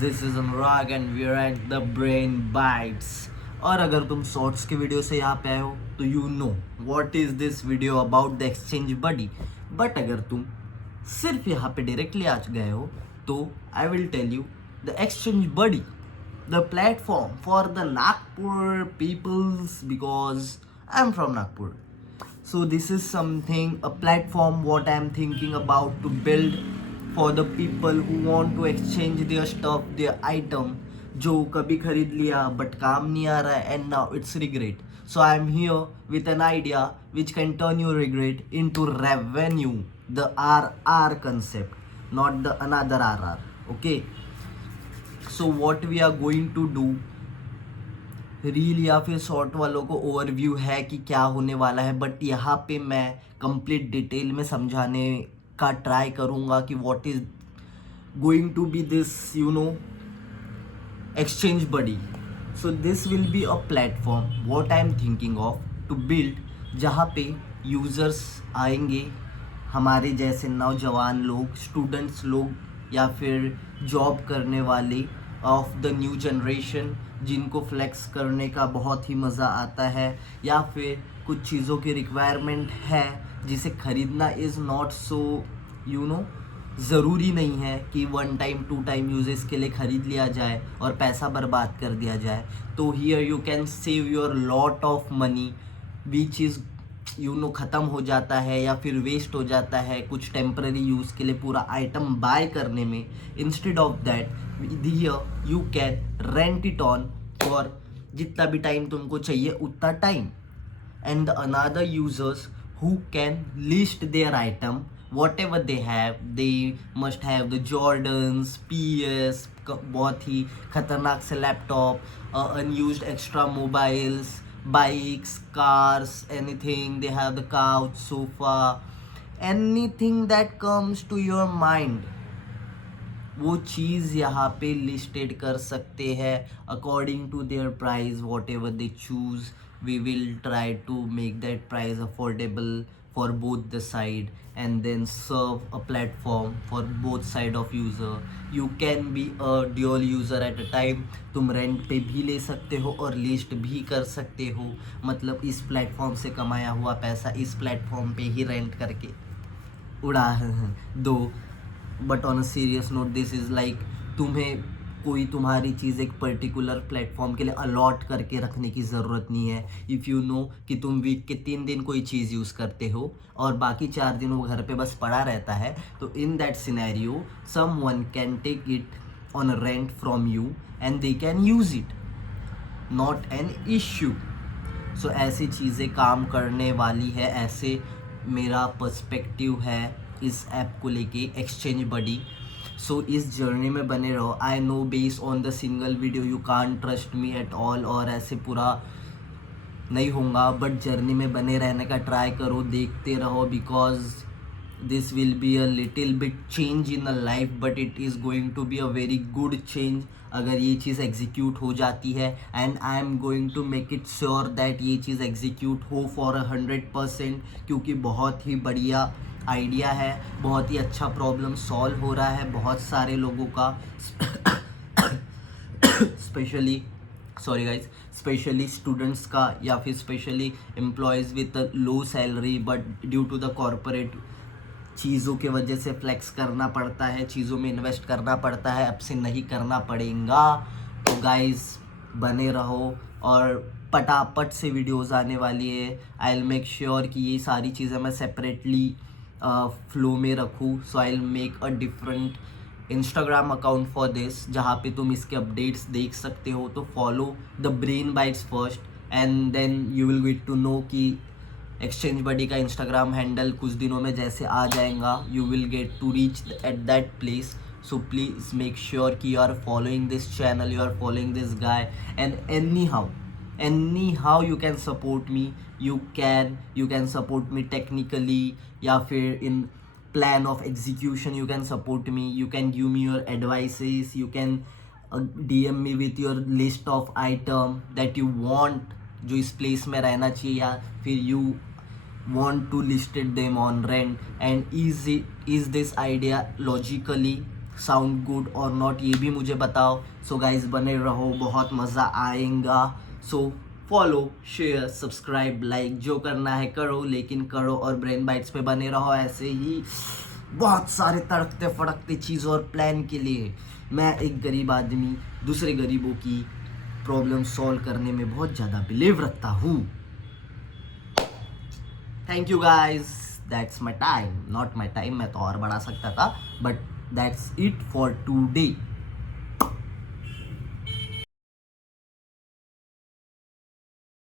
This is Anurag and we are at the brain bites. और अगर तुम शॉर्ट्स के वीडियो से यहाँ पे आए हो तो you know what is this video about the exchange buddy. But अगर तुम सिर्फ यहाँ पे डायरेक्टली आ गए हो तो I will tell you the exchange buddy, the platform for the Nagpur peoples because I'm from Nagpur. So this is something, a platform what I'm thinking about to build for the people who want to exchange their stuff, their item जो कभी खरीद लिया but काम नहीं आ रहा है and now it's regret. So I'm here with an idea which can turn your regret into revenue, the RR concept, not the another RR. Okay. So what we are going to do, reel या फिर short वालों को overview है कि क्या होने वाला है, बट यहाँ पे मैं कंप्लीट डिटेल में समझाने का ट्राई करूँगा कि what is going to be this exchange buddy. So this will be a platform what I am thinking of to build, जहाँ पे यूज़र्स आएंगे हमारे जैसे नौजवान लोग, स्टूडेंट्स लोग या फिर जॉब करने वाले ऑफ द न्यू जनरेशन जिनको फ्लेक्स करने का बहुत ही मज़ा आता है, या फिर कुछ चीज़ों की रिक्वायरमेंट है जिसे ख़रीदना इज़ नॉट सो ज़रूरी नहीं है कि 1 टाइम 2 टाइम यूजेस के लिए ख़रीद लिया जाए और पैसा बर्बाद कर दिया जाए. तो here you can save your lot of money which is ख़त्म हो जाता है या फिर वेस्ट हो जाता है कुछ टेम्पररी यूज़ के लिए पूरा आइटम बाय करने में. Instead of that here you can rent it on for जितना भी टाइम तुमको चाहिए उतना time. And another users who can list their item whatever they have. They must have the Jordans, PS, बहुत ही खतरनाक से laptop, unused extra mobiles, bikes, cars, anything. They have the couch, sofa, anything that comes to your mind, वो चीज़ यहाँ पे listed कर सकते हैं according to their price. Whatever they choose we will try to make that price affordable for both the side and then serve a platform for both side of user. You can be a dual user at a time. तुम rent पे भी ले सकते हो और list भी कर सकते हो, मतलब इस प्लेटफॉर्म से कमाया हुआ पैसा इस प्लेटफॉर्म पे ही रेंट करके उड़ा दो. But on a serious note this is like तुम्हें कोई तुम्हारी चीज़ एक पर्टिकुलर प्लेटफॉर्म के लिए अलॉट करके रखने की ज़रूरत नहीं है. इफ़ यू नो कि तुम वीक के 3 दिन कोई चीज़ यूज़ करते हो और बाकी 4 दिन वो घर पे बस पड़ा रहता है, तो in that scenario someone can take it on rent from you and they can use it, not an issue. So ऐसी चीज़ें काम करने वाली है, ऐसे मेरा पर्सपेक्टिव है इस ऐप को लेके एक्सचेंज बडी. सो इस जर्नी में बने रहो. I know based on the single video you can't trust me at all, और ऐसे पूरा नहीं होगा, बट जर्नी में बने रहने का ट्राई करो, देखते रहो, because this will be a little bit change in a life, but it is going to be a very good change अगर ये चीज़ एग्जीक्यूट हो जाती है. And I am going to make it sure that ये चीज़ execute हो for 100%, क्योंकि बहुत ही बढ़िया आइडिया है, बहुत ही अच्छा प्रॉब्लम सॉल्व हो रहा है बहुत सारे लोगों का, स्पेशली स्टूडेंट्स का, या फिर specially employees with low salary, but due to the corporate चीज़ों के वजह से फ्लेक्स करना पड़ता है, चीज़ों में इन्वेस्ट करना पड़ता है, अब से नहीं करना पड़ेगा. तो गाइस बने रहो और पटापट से वीडियोस आने वाली है. आई विल मेक श्योर कि ये सारी चीज़ें मैं सेपरेटली फ्लो में रखूँ. So I will make a different Instagram account for this, जहाँ पे तुम इसके अपडेट्स देख सकते हो. तो follow the brain Bytes first and then you will get to know कि एक्सचेंज बडी का इंस्टाग्राम हैंडल कुछ दिनों में जैसे आ जाएगा, you will get to reach at that place. So please make sure कि you are following this channel, you are following this guy, and anyhow you can support me. You can support me technically, या फिर in plan of execution you can support me. You can give me your advices. You can DM me with your list of item that you want, जो इस place में रहना चाहिए, या फिर you want to listed them on rent. And is this idea logically sound good और not, ये भी मुझे बताओ. सो गाइज बने रहो, बहुत मज़ा आएगा. So follow, share, subscribe, like, जो करना है करो, लेकिन करो. और ब्रेन बाइट्स पे बने रहो ऐसे ही बहुत सारे तड़कते फड़कते चीज़ और प्लान के लिए. मैं एक गरीब आदमी दूसरे गरीबों की प्रॉब्लम सॉल्व करने में बहुत ज़्यादा बिलीव रखता हूँ. Thank you guys, that's my time, not my time, मैं तो और बढ़ा सकता था, but that's it for today.